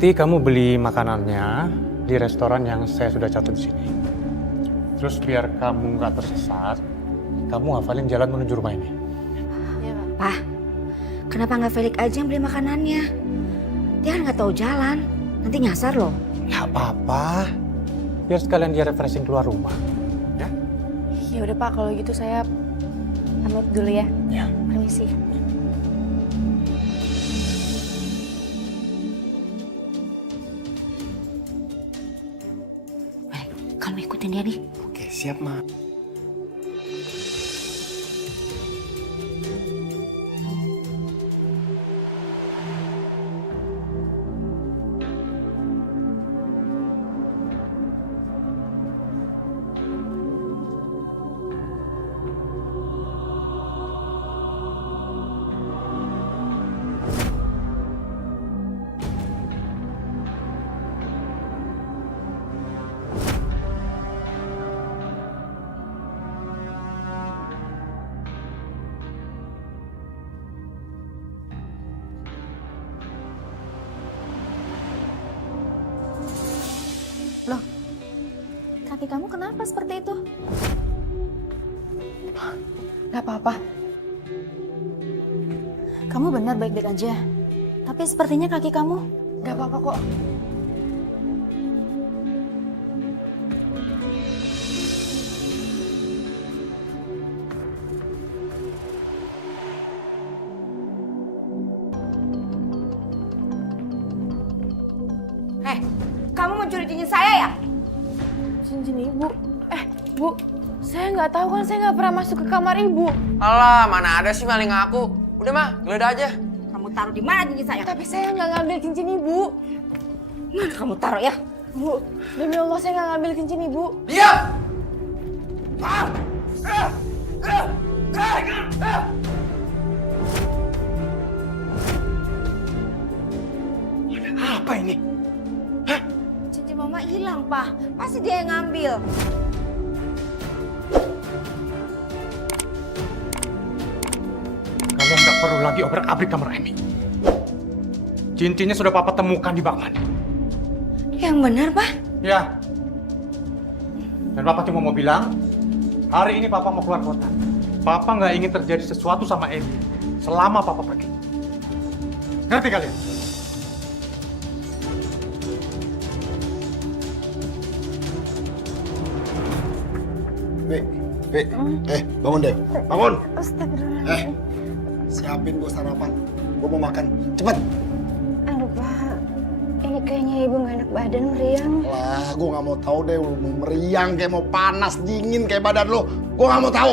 Nanti kamu beli makanannya di restoran yang saya sudah catat di sini. Terus biar kamu nggak tersesat, kamu hafalin jalan menuju rumah ini. Iya, Pak. Pak, kenapa nggak Felix aja yang beli makanannya? Dia kan nggak tahu jalan, nanti nyasar loh. Nggak apa-apa, biar sekalian dia refreshing keluar rumah. Ya? Ya udah Pak, kalau gitu saya pamit dulu ya. Ya. Permisi. Kamu ikutin dia nih. Oke, siap, Ma. Loh, kaki kamu kenapa seperti itu? Gak apa-apa. Kamu benar baik-baik aja. Tapi sepertinya kaki kamu gak apa-apa kok. Kamu mencuri cincin saya ya? Cincin ibu. Bu, saya nggak tahu kan, saya nggak pernah masuk ke kamar ibu. Alah, mana ada sih maling aku. Udah mah, geledah aja. Kamu taruh di mana cincin saya? Tapi saya nggak ngambil cincin ibu. Mana kamu taruh ya? Bu, demi Allah saya nggak ngambil cincin ibu. Diam! Apa ini? Cincin mama hilang, Pak. Pasti dia yang ngambil. Kalian nggak perlu lagi obrak-abrik kamar Emi. Cincinnya sudah papa temukan di bak mandi. Yang benar, Pak. Ya. Dan papa cuma mau bilang, hari ini papa mau keluar kota. Papa nggak ingin terjadi sesuatu sama Emi selama papa pergi. Ngerti kalian? Wek, bangun deh, bangun. Astagfirullahaladzim. Siapin gue sarapan. Gue mau makan, cepet. Aduh Pak, ini kayaknya ibu nggak enak badan, meriang. Lah, gue nggak mau tahu deh, lu mau meriang kayak mau panas dingin kayak badan lo. Gue nggak mau tahu.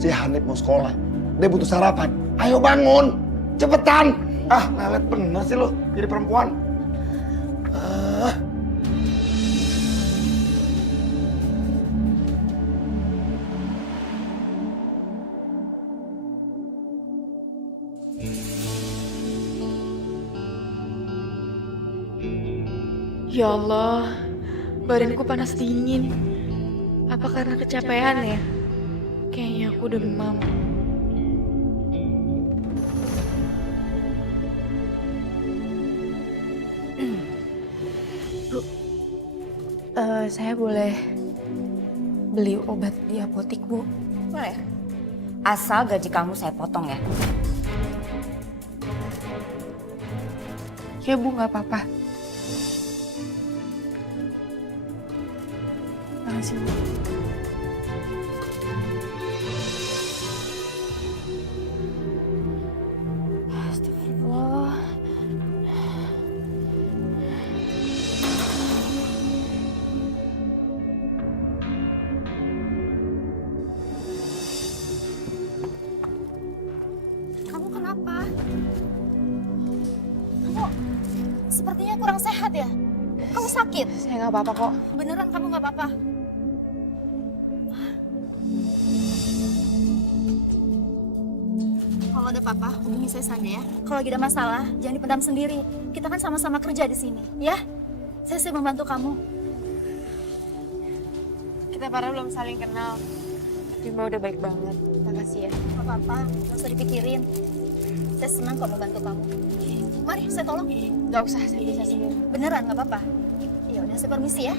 Si Hanif mau sekolah, dia butuh sarapan. Ayo bangun, cepetan. Ah, lelet bener sih lo, jadi perempuan. Ya Allah, badanku panas dingin. Apa karena kecapean ya? Kayaknya aku demam. Saya boleh beli obat di apotik, Bu? Boleh. Asal gaji kamu saya potong ya. Ya Bu, nggak apa-apa. Makasih Bu. Astagfirullah. Kamu kenapa? Kamu sepertinya kurang sehat ya? Kamu sakit? Saya nggak apa-apa kok. Beneran kamu nggak apa-apa? Kalau ada apa-apa, hubungi saya saja ya. Kalau lagi ada masalah, jangan dipendam sendiri. Kita kan sama-sama kerja di sini, ya? Saya siap membantu kamu. Kita para belum saling kenal. Bima udah baik banget. Makasih ya. Gak apa-apa, nggak usah dipikirin. Saya senang kok membantu kamu. Mari, saya tolong. Gak usah, saya bisa sendiri. Beneran, nggak apa-apa. Ya udah, saya permisi ya.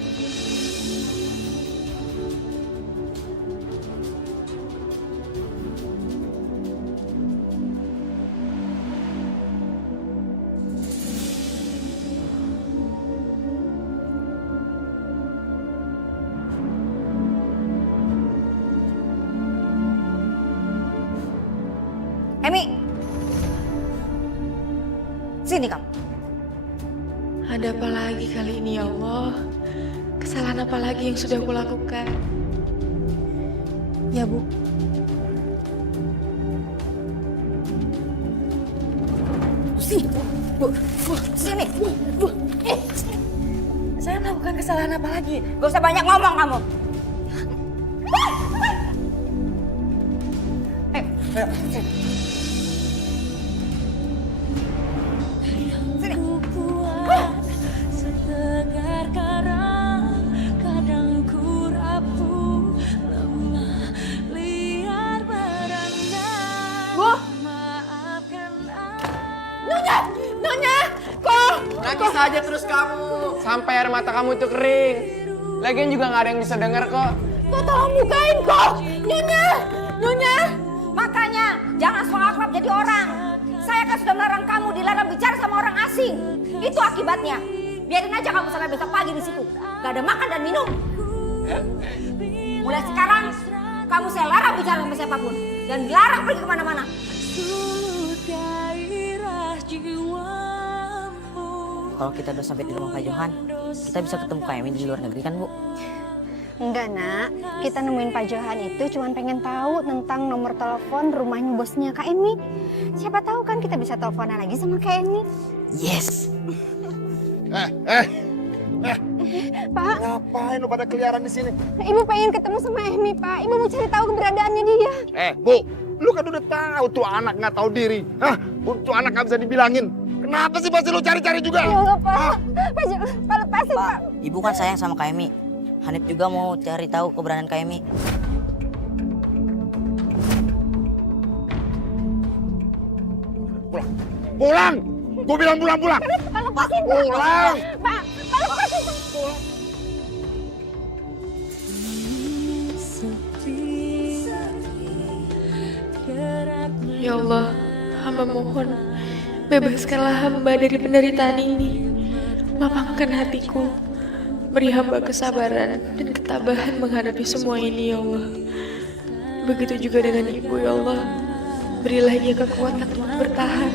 Emi, sini kamu. Ada apa lagi kali ini ya Allah? Kesalahan apa lagi yang sudah aku lakukan? Ya Bu. Sini, Bu. Sini. Bu. Saya melakukan kesalahan apa lagi? Gak usah banyak ngomong kamu. Nangis aja terus kamu. Sampai air mata kamu itu kering. Lagian juga nggak ada yang bisa denger kok. Kok tolong bukain kok. Nyonya. Nyonya. Makanya jangan sok akrab jadi orang. Saya kan sudah melarang kamu dilarang bicara sama orang asing. Itu akibatnya. Biarin aja kamu sampai besok pagi di situ. Gak ada makan dan minum. Mulai sekarang kamu saya larang bicara sama siapapun dan dilarang pergi kemana-mana. Kalau kita udah sampai di rumah Pak Johan, kita bisa ketemu Kak Emi di luar negeri kan Bu? Enggak nak, kita nemuin Pak Johan itu cuma pengen tahu tentang nomor telepon rumahnya bosnya Kak Emi. Siapa tahu kan kita bisa teleponan lagi sama Kak Emi. Yes! Pak, Ngapain lu pada keliaran di sini? Ibu pengen ketemu sama Emi Pak. Ibu mau cari tahu keberadaannya dia. Bu, lu kan udah tahu tuh anak nggak tahu diri. Hah? Tuh anak nggak bisa dibilangin. Kenapa sih masih lu cari-cari juga? Ya Allah Pak. Pak lepasin Pak. Ibu kan sayang sama Kak Emi. Hanif juga mau cari tahu keberadaan Kak Emi. Pulang! Gue bilang pulang! Pak lepasin Pak. Pulang! Pak lepasin Pak. Ya Allah, hamba mohon, bebaskanlah hamba dari penderitaan ini. Lapangkan hatiku, beri hamba kesabaran dan ketabahan menghadapi semua ini ya Allah. Begitu juga dengan ibu ya Allah, berilah ia kekuatan untuk bertahan.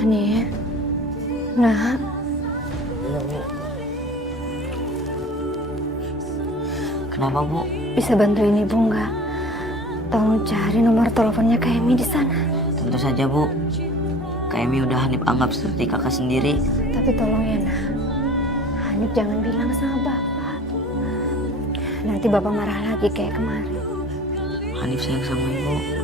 Hanif, nak. Kenapa Bu? Bisa bantuin ibu nggak? Tolong cari nomor teleponnya Kak Emi di sana. Tentu saja Bu. Kak Emi udah Hanif anggap seperti kakak sendiri. Tapi tolong ya nak, Hanif jangan bilang sama bapak. Nanti bapak marah lagi kayak kemarin. Hanif sayang sama Ibu.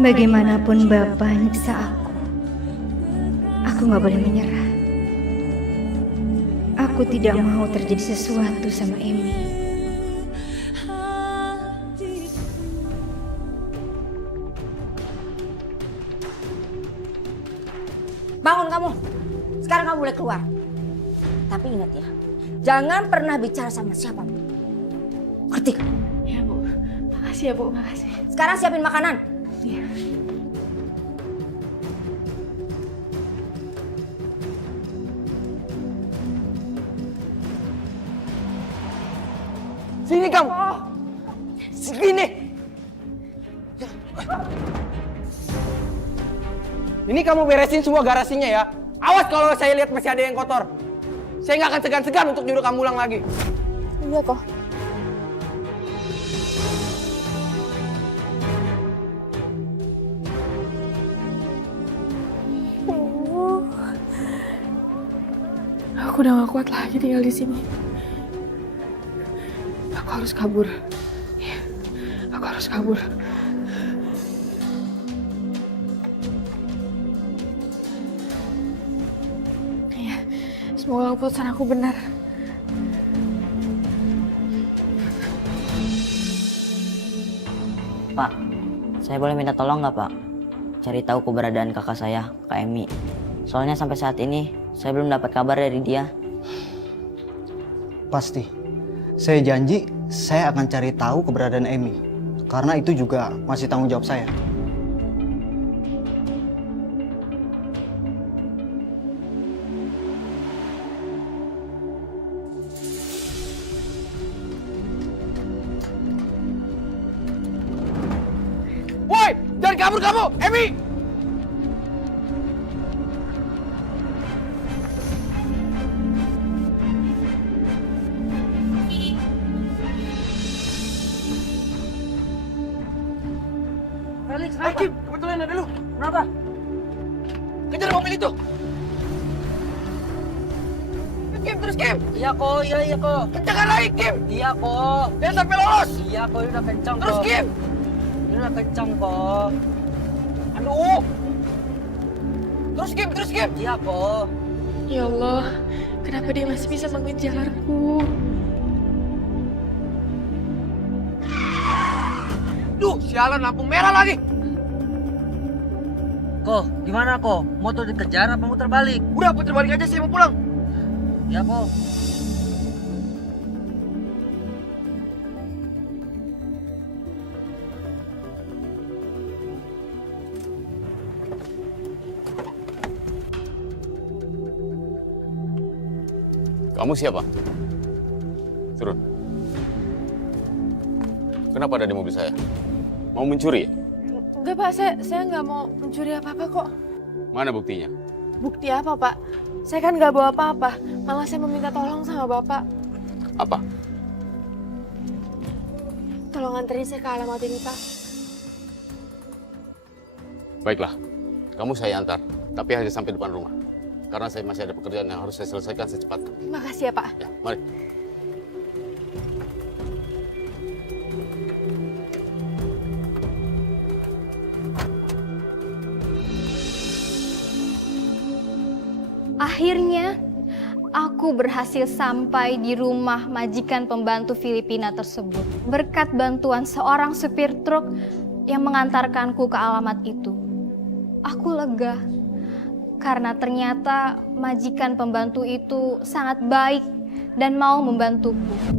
Bagaimanapun bapak nyiksa aku nggak boleh menyerah. Aku tidak mau terjadi sesuatu sama Emi. Bangun kamu. Sekarang kamu boleh keluar. Tapi ingat ya, jangan pernah bicara sama siapapun. Ngerti kan? Ya Bu, makasih ya Bu, makasih. Sekarang siapin makanan. Iya. Sini kamu. Sini. Ini kamu beresin semua garasinya ya. Awas kalau saya lihat masih ada yang kotor. Saya nggak akan segan-segan untuk nyuruh kamu ulang lagi. Iya kok. Aku udah gak kuat lagi tinggal di sini. Aku harus kabur. harus kabur. Iya, semoga keputusan aku benar. Pak, saya boleh minta tolong nggak Pak? Cari tahu keberadaan kakak saya, Kak Emi. Soalnya sampai saat ini saya belum dapat kabar dari dia. Pasti. Saya janji saya akan cari tahu keberadaan Emi. Karena itu juga masih tanggung jawab saya. Woi, jangan kabur kamu, Emi! Felix, Kim, kebetulan ada lu. Kenapa? Kejar mobil itu. Kim, terus Kim. Iya kok, iya kok. Kencangkan lagi, Kim. Iya kok. Jangan sampai lolos. Iya kok, ini udah kencang kok. Terus Kim. Ini udah kencang kok. Aduh. Terus Kim, terus Kim. Iya kok. Ya Allah, kenapa dia masih bisa mengejarku? Duh, sialan lampu merah lagi. Kok, gimana kok? Motor dikejar apa muter balik? Udah putar balik aja, saya mau pulang. Iya kok. Kamu siapa? Turun. Kenapa ada di mobil saya? Mau mencuri ya? Enggak Pak, saya nggak mau mencuri apa-apa kok. Mana buktinya? Bukti apa Pak? Saya kan nggak bawa apa-apa, malah saya meminta tolong sama Bapak. Apa? Tolong anterin saya ke alamat ini Pak. Baiklah, kamu saya antar, tapi hanya sampai depan rumah. Karena saya masih ada pekerjaan yang harus saya selesaikan secepatnya. Makasih ya Pak. Ya, mari. Akhirnya, aku berhasil sampai di rumah majikan pembantu Filipina tersebut. Berkat bantuan seorang supir truk yang mengantarkanku ke alamat itu. Aku lega, karena ternyata majikan pembantu itu sangat baik dan mau membantuku.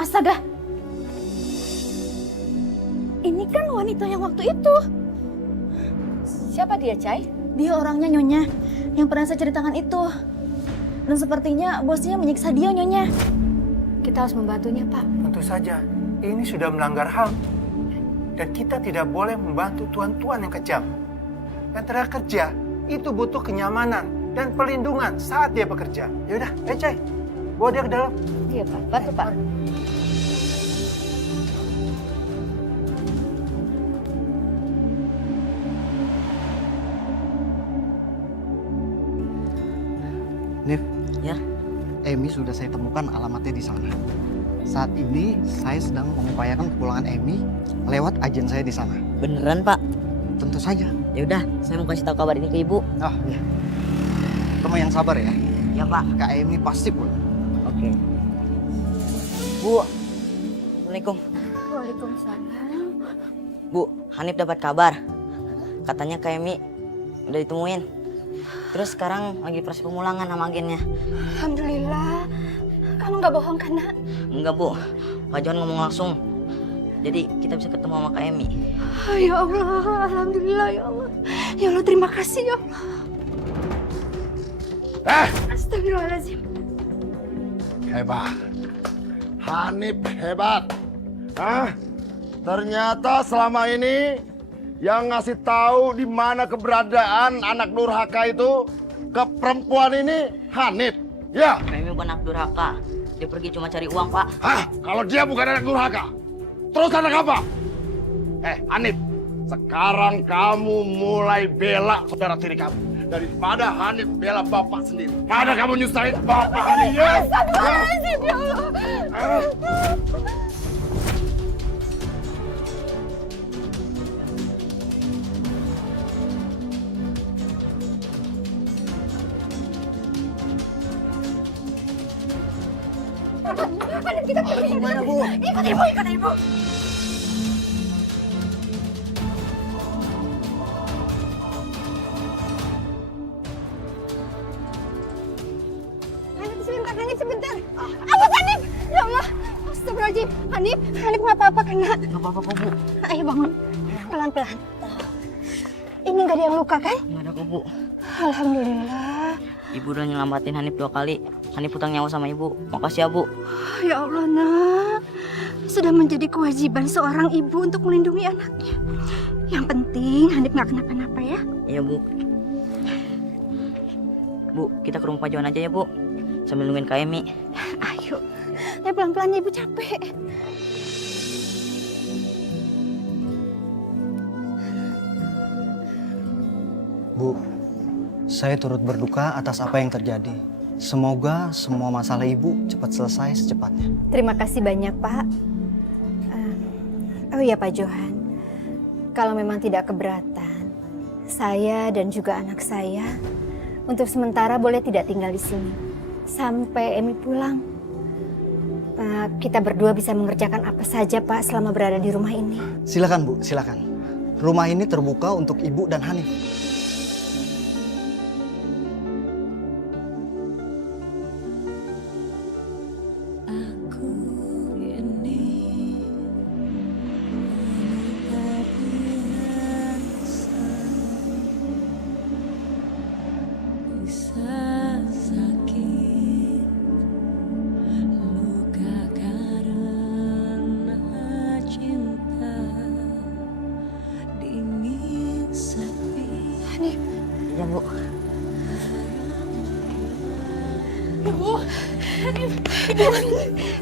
Astaga, ini kan wanita yang waktu itu. Siapa dia, Cai? Dia orangnya Nyonya, yang pernah saya ceritakan itu. Dan sepertinya bosnya menyiksa dia, Nyonya. Kita harus membantunya, Pak. Tentu saja, ini sudah melanggar HAM. Dan kita tidak boleh membantu tuan-tuan yang kejam. Dan tenaga kerja itu butuh kenyamanan dan perlindungan saat dia bekerja. Yaudah, Cai, bawa dia ke dalam. Iya, Pak. Bantu, Pak. Nif, Ya, Emi sudah saya temukan alamatnya di sana. Saat ini saya sedang mengupayakan kepulangan Emi lewat agen saya di sana. beneran Pak. Tentu saja. Ya udah, saya mau kasih tahu kabar ini ke Ibu. Oh iya. Kamu yang sabar ya. Ya Pak. Kak Emi pasti pulang. Oke. Bu, Assalamualaikum. Waalaikumsalam. Bu, Hanif dapat kabar. Katanya Kak Emi udah ditemuin. Terus sekarang lagi proses pemulangan sama agennya. Alhamdulillah. Kamu nggak bohong kan, Nak? Enggak Bu, Pak Johan ngomong langsung. Jadi kita bisa ketemu sama Kak Emi. Ya Allah, alhamdulillah ya Allah. Ya Allah, terima kasih ya Allah. Astagfirullahaladzim. Hebat. Hanif hebat. Hah? Ternyata selama ini yang ngasih tahu di mana keberadaan anak durhaka itu ke perempuan ini Hanif. Ya. Emi bukan anak durhaka. Dia pergi cuma cari uang, Pak. Hah? Kalau dia bukan anak durhaka, terus anak apa? Hanif, sekarang kamu mulai bela saudara tiri kamu daripada Hanif bela bapak sendiri. Mana kamu nyusahin bapak Hanif? Astagfirullahaladzim, ya Allah. Kita gimana, Bu? Ikut ibu. Hanif sebentar. Awas Hanif! Ya Allah, astagfirullahaladzim. Hanif nggak apa-apa kan, Nak? Nggak apa-apa kok, Bu. Ayo bangun, pelan-pelan. Ini nggak ada yang luka kan? Nggak ada kok, Bu. Alhamdulillah. Ibu udah nyelamatin Hanif 2 kali. Hanif utang nyawa sama Ibu. Makasih ya, Bu. Ya Allah, Nak. Sudah menjadi kewajiban seorang ibu untuk melindungi anaknya. Yang penting Hanif nggak kenapa-napa ya. Iya, Bu. Bu, kita ke rumah Pak Johan aja ya, Bu. Sambil nungguin Kak Emi. Ayo. Tapi pelan-pelan, Ibu capek. Bu, saya turut berduka atas apa yang terjadi. Semoga semua masalah ibu cepat selesai secepatnya. Terima kasih banyak, Pak. Oh iya, Pak Johan. Kalau memang tidak keberatan, saya dan juga anak saya untuk sementara boleh tidak tinggal di sini. Sampai Emi pulang. Kita berdua bisa mengerjakan apa saja, Pak, selama berada di rumah ini. Silakan, Bu, silakan. Rumah ini terbuka untuk ibu dan Hanif. Iya, Bu. Ibu,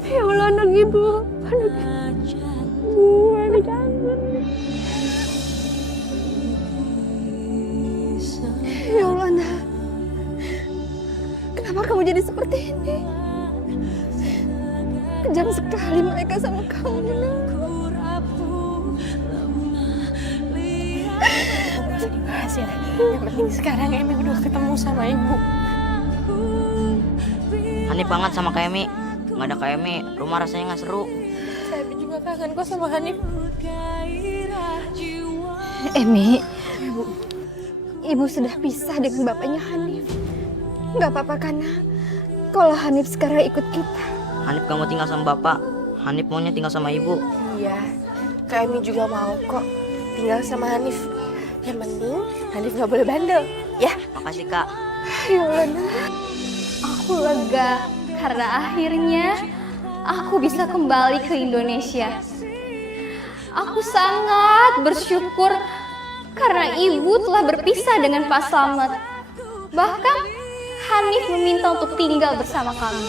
ya Allah, anak ibu, anak kangen. Ya Allah, Nak. Kenapa kamu jadi seperti ini? Kejam sekali mereka sama kamu, Nak. Terima kasih, yang penting sekarang Emi udah ketemu sama ibu. Hanif banget sama Kak Emi. Nggak ada Kak Emi, rumah rasanya nggak seru. Saya juga kangen kok sama Hanif. Emi, ibu sudah pisah dengan bapaknya Hanif. Nggak apa-apa kan, Nak? Kalau Hanif sekarang ikut kita. Hanif gak mau tinggal sama bapak. Hanif maunya tinggal sama ibu. Iya, Kak Emi juga mau kok tinggal sama Hanif. Yang penting Hanif nggak boleh bandel, ya? Makasih, Kak. Ya Allah, Nak. Aku lega karena akhirnya aku bisa kembali ke Indonesia. Aku sangat bersyukur karena ibu telah berpisah dengan Pak Slamet. Bahkan Hanif meminta untuk tinggal bersama kami.